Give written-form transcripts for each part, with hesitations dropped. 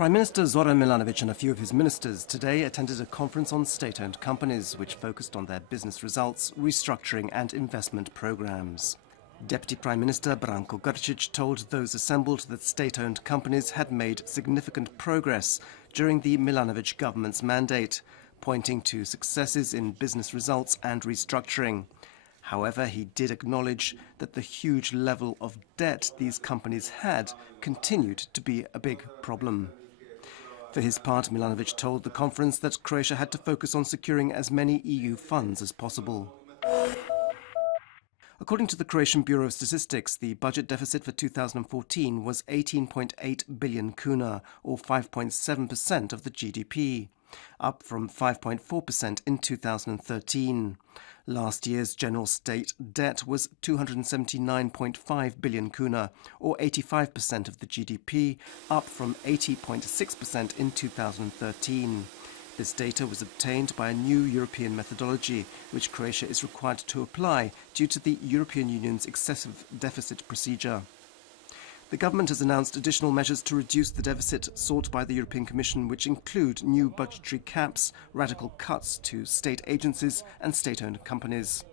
Prime Minister Zoran Milanovic and a few of his ministers today attended a conference on state-owned companies which focused on their business results, restructuring and investment programs. Deputy Prime Minister Branko Grčić told those assembled that state-owned companies had made significant progress during the Milanovic government's mandate, pointing to successes in business results and restructuring. However, he did acknowledge that the huge level of debt these companies had continued to be a big problem. For his part, Milanovic told the conference that Croatia had to focus on securing as many EU funds as possible. According to the Croatian Bureau of Statistics, the budget deficit for 2014 was 18.8 billion kuna, or 5.7% of the GDP, up from 5.4% in 2013. Last year's general state debt was 279.5 billion kuna, or 85% of the GDP, up from 80.6% in 2013. This data was obtained by a new European methodology, which Croatia is required to apply due to the European Union's excessive deficit procedure. The government has announced additional measures to reduce the deficit sought by the European Commission, which include new budgetary caps, radical cuts to state agencies and state-owned companies.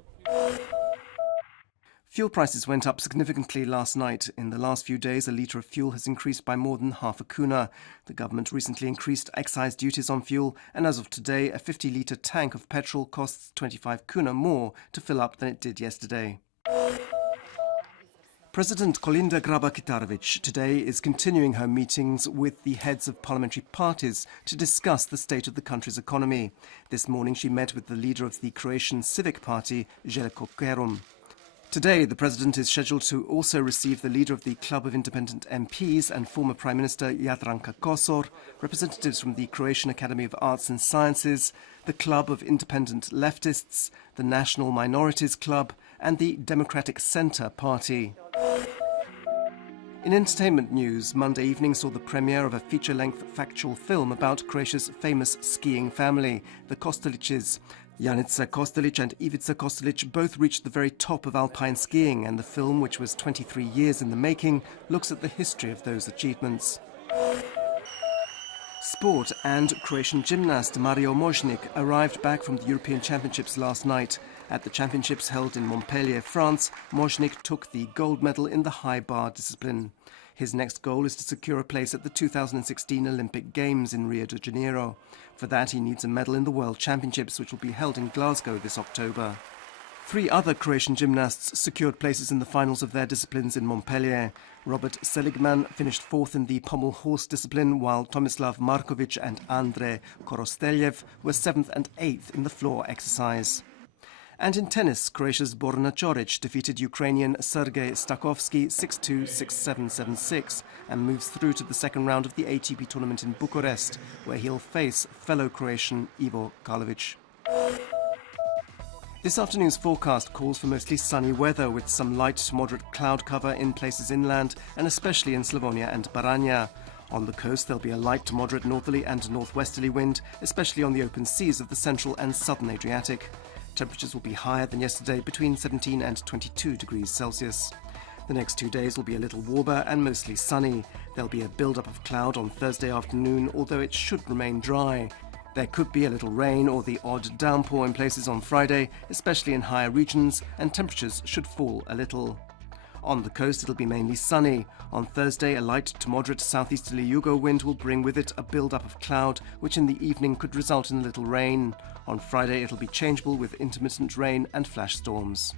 Fuel prices went up significantly last night. In the last few days, a litre of fuel has increased by more than half a kuna. The government recently increased excise duties on fuel, and as of today, a 50-litre tank of petrol costs 25 kuna more to fill up than it did yesterday. President Kolinda Grabar-Kitarović today is continuing her meetings with the heads of parliamentary parties to discuss the state of the country's economy. This morning she met with the leader of the Croatian Civic Party, Željko Kerum. Today, the President is scheduled to also receive the leader of the Club of Independent MPs and former Prime Minister Jadranka Kosor, representatives from the Croatian Academy of Arts and Sciences, the Club of Independent Leftists, the National Minorities Club and the Democratic Centre Party. In entertainment news, Monday evening saw the premiere of a feature-length factual film about Croatia's famous skiing family, the Kostelićes. Janica Kostelić and Ivica Kostelić both reached the very top of alpine skiing, and the film, which was 23 years in the making, looks at the history of those achievements. Sport, and Croatian gymnast Mario Možnik arrived back from the European Championships last night. At the championships held in Montpellier, France, Možnik took the gold medal in the high bar discipline. His next goal is to secure a place at the 2016 Olympic Games in Rio de Janeiro. For that, he needs a medal in the World Championships, which will be held in Glasgow this October. 3 other Croatian gymnasts secured places in the finals of their disciplines in Montpellier. Robert Seligman finished 4th in the pommel horse discipline, while Tomislav Markovic and Andrej Korosteljev were 7th and 8th in the floor exercise. And in tennis, Croatia's Borna Coric defeated Ukrainian Sergei Stakhovsky 6-2, 6-7, 7-6 and moves through to the second round of the ATP tournament in Bucharest, where he'll face fellow Croatian Ivo Karlovic. This afternoon's forecast calls for mostly sunny weather with some light to moderate cloud cover in places inland and especially in Slavonia and Baranja. On the coast there'll be a light to moderate northerly and northwesterly wind, especially on the open seas of the central and southern Adriatic. Temperatures will be higher than yesterday, between 17 and 22 degrees Celsius. The next 2 days will be a little warmer and mostly sunny. There'll be a build-up of cloud on Thursday afternoon, although it should remain dry. There could be a little rain or the odd downpour in places on Friday, especially in higher regions, and temperatures should fall a little. On the coast it'll be mainly sunny. On Thursday, a light to moderate southeasterly Yugo wind will bring with it a build-up of cloud, which in the evening could result in a little rain. On Friday it'll be changeable with intermittent rain and flash storms.